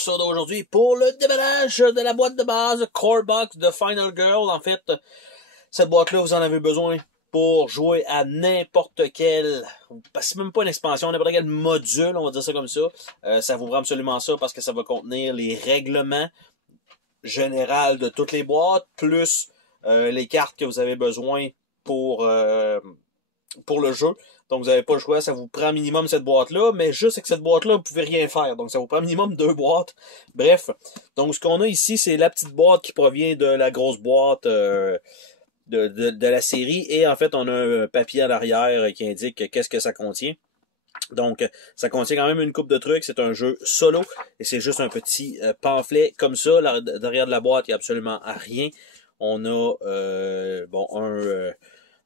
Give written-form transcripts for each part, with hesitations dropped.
ça d'aujourd'hui pour le déballage de la boîte de base Core Box de Final Girl. En fait, cette boîte-là, vous en avez besoin pour jouer à n'importe quel, c'est même pas une expansion, n'importe quel module, on va dire ça comme ça. Ça vous prend absolument ça parce que ça va contenir les règlements généraux de toutes les boîtes, plus les cartes que vous avez besoin pour le jeu. Donc vous n'avez pas le choix, ça vous prend minimum cette boîte-là, mais juste avec cette boîte-là, vous pouvez rien faire. Donc ça vous prend minimum 2 boîtes. Bref, donc ce qu'on a ici, c'est la petite boîte qui provient de la grosse boîte de la série. Et en fait, on a un papier à l'arrière qui indique qu'est-ce que ça contient. Donc, ça contient quand même une coupe de trucs. C'est un jeu solo et c'est juste un petit pamphlet comme ça. Derrière de la boîte, il n'y a absolument rien. On a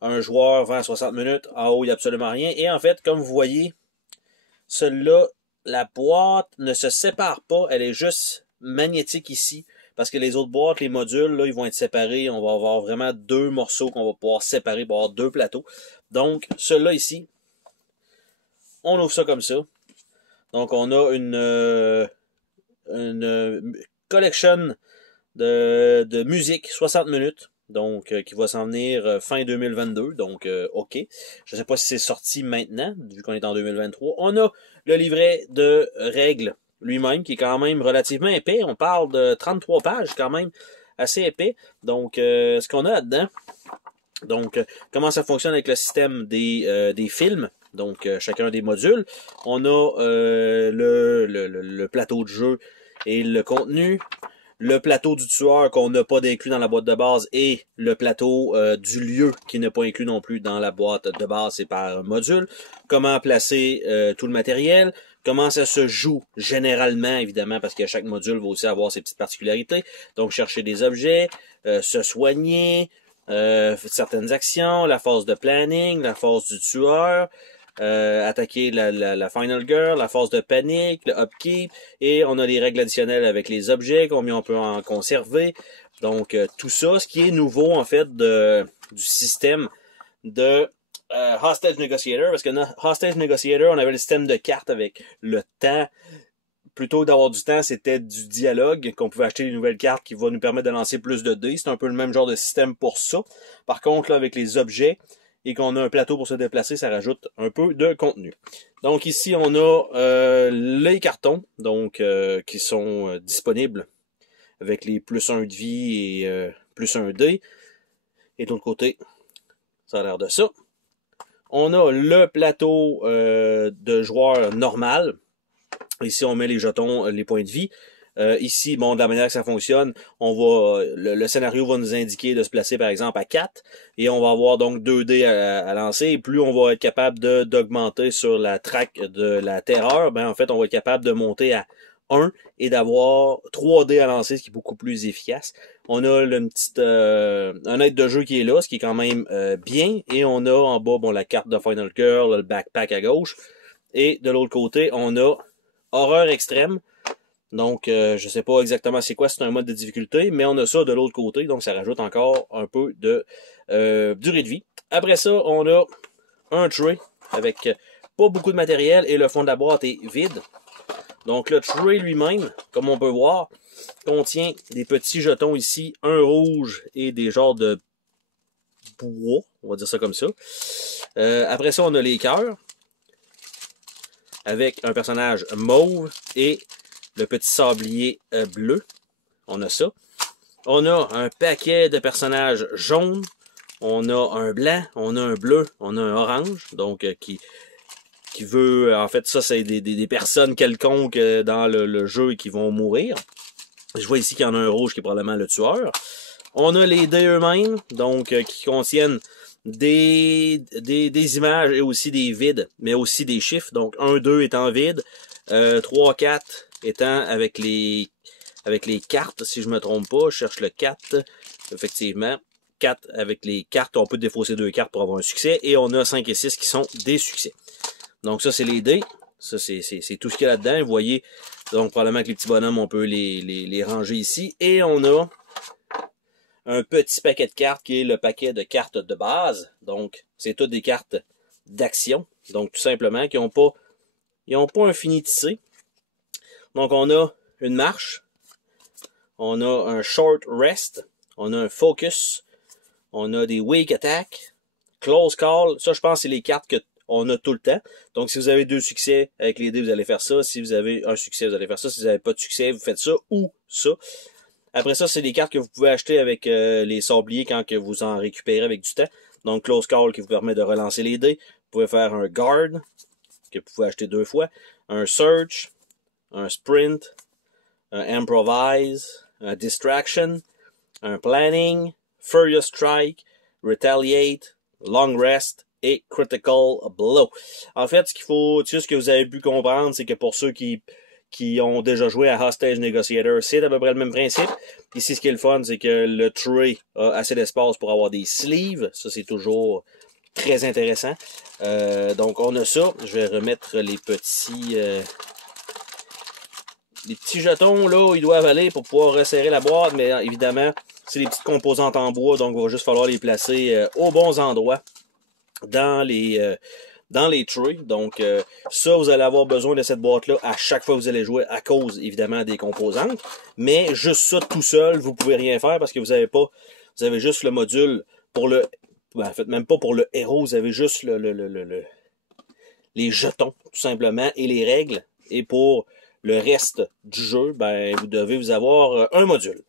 un joueur 20-60 minutes. En haut, il n'y a absolument rien. Et en fait, comme vous voyez, celle-là, la boîte ne se sépare pas. Elle est juste magnétique ici. Parce que les autres boîtes, les modules, là, ils vont être séparés. On va avoir vraiment 2 morceaux qu'on va pouvoir séparer pour avoir 2 plateaux. Donc, celui-là ici, on ouvre ça comme ça. Donc, on a une collection de musique, 60 minutes. Donc, qui va s'en venir fin 2022. Donc, OK. Je ne sais pas si c'est sorti maintenant, vu qu'on est en 2023. On a le livret de règles lui-même, qui est quand même relativement épais. On parle de 33 pages, quand même assez épais. Donc, ce qu'on a là-dedans, donc, comment ça fonctionne avec le système des films. Donc, chacun des modules. On a le plateau de jeu et le contenu. Le plateau du tueur qu'on n'a pas d'inclus dans la boîte de base et le plateau du lieu qui n'est pas inclus non plus dans la boîte de base, c'est par module. Comment placer tout le matériel. Comment ça se joue généralement, évidemment, parce que chaque module va aussi avoir ses petites particularités. Donc, chercher des objets, se soigner, certaines actions, la phase de planning, la phase du tueur, attaquer la Final Girl, la phase de panique, le upkeep, et on a les règles additionnelles avec les objets, combien on peut en conserver. Donc, tout ça, ce qui est nouveau, en fait, du système de Hostage Negotiator, parce que dans Hostage Negotiator, on avait le système de cartes avec le temps. Plutôt que d'avoir du temps, c'était du dialogue, qu'on pouvait acheter des nouvelles cartes qui vont nous permettre de lancer plus de dés. C'est un peu le même genre de système pour ça. Par contre, là, avec les objets, et qu'on a un plateau pour se déplacer, ça rajoute un peu de contenu. Donc ici, on a les cartons, donc qui sont disponibles avec les plus 1 de vie et plus 1 dé. Et de l'autre côté, ça a l'air de ça. On a le plateau de joueur normal. Ici, on met les jetons, les points de vie. Ici, bon, de la manière que ça fonctionne, le scénario va nous indiquer de se placer, par exemple, à 4. Et on va avoir donc 2 dés à lancer. Et plus on va être capable d'augmenter sur la track de la terreur, ben en fait, on va être capable de monter à 1 et d'avoir 3 dés à lancer, ce qui est beaucoup plus efficace. On a un aide de jeu qui est là, ce qui est quand même bien. Et on a en bas, bon, la carte de Final Girl, le backpack à gauche. Et de l'autre côté, on a horreur extrême. Donc, je sais pas exactement c'est quoi, c'est un mode de difficulté, mais on a ça de l'autre côté, donc ça rajoute encore un peu de durée de vie. Après ça, on a un tray avec pas beaucoup de matériel et le fond de la boîte est vide. Donc, le tray lui-même, comme on peut voir, contient des petits jetons ici, un rouge et des genres de bois, on va dire ça comme ça. Après ça, on a les cœurs avec un personnage mauve et le petit sablier bleu. On a ça. On a un paquet de personnages jaunes. On a un blanc, on a un bleu, on a un orange. Donc, qui veut... En fait, ça, c'est des personnes quelconques dans le jeu qui vont mourir. Je vois ici qu'il y en a un rouge qui est probablement le tueur. On a les dés eux-mêmes, donc qui contiennent des images et aussi des vides, mais aussi des chiffres. Donc 1, 2 étant vide, 3, 4 étant avec les cartes, si je me trompe pas. Je cherche le 4, effectivement. 4 avec les cartes, on peut défausser 2 cartes pour avoir un succès. Et on a 5 et 6 qui sont des succès. Donc ça, c'est les dés. Ça, c'est tout ce qu'il y a là-dedans. Vous voyez, donc probablement que les petits bonhommes, on peut les ranger ici. Et on a un petit paquet de cartes qui est le paquet de cartes de base. Donc, c'est toutes des cartes d'action. Donc, tout simplement, qui n'ont pas un fini tissé. Donc, on a une marche, on a un short rest, on a un focus, on a des weak attack, close call. Ça, je pense que c'est les cartes qu'on a tout le temps. Donc, si vous avez 2 succès avec les dés, vous allez faire ça. Si vous avez un succès, vous allez faire ça. Si vous n'avez pas de succès, vous faites ça ou ça. Après ça, c'est des cartes que vous pouvez acheter avec les sabliers quand que vous en récupérez avec du temps. Donc, close call qui vous permet de relancer les dés. Vous pouvez faire un guard que vous pouvez acheter 2 fois. Un search, un sprint, un improvise, un distraction, un planning, furious strike, retaliate, long rest et critical blow. En fait, ce que vous avez pu comprendre, c'est que pour ceux qui ont déjà joué à Hostage Negotiator, c'est à peu près le même principe. Ici, ce qui est le fun, c'est que le tray a assez d'espace pour avoir des sleeves. Ça, c'est toujours très intéressant. Donc, on a ça. Je vais remettre les petits jetons là où ils doivent aller pour pouvoir resserrer la boîte. Mais évidemment, c'est des petites composantes en bois. Donc, il va juste falloir les placer aux bons endroits dans les trays. Donc, ça, vous allez avoir besoin de cette boîte-là à chaque fois que vous allez jouer à cause, évidemment, des composantes. Mais juste ça, tout seul, vous pouvez rien faire parce que vous avez juste le module pour le... Ben, en fait, même pas pour le héros, vous avez juste les jetons, tout simplement, et les règles. Et pour le reste du jeu, ben, vous devez vous avoir un module.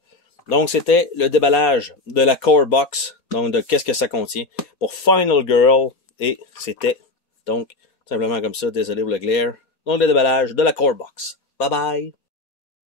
Donc, c'était le déballage de la Core Box. Donc, de qu'est-ce que ça contient pour Final Girl. Et c'était donc simplement comme ça. Désolé pour le glare. Donc, le déballage de la Core Box. Bye bye!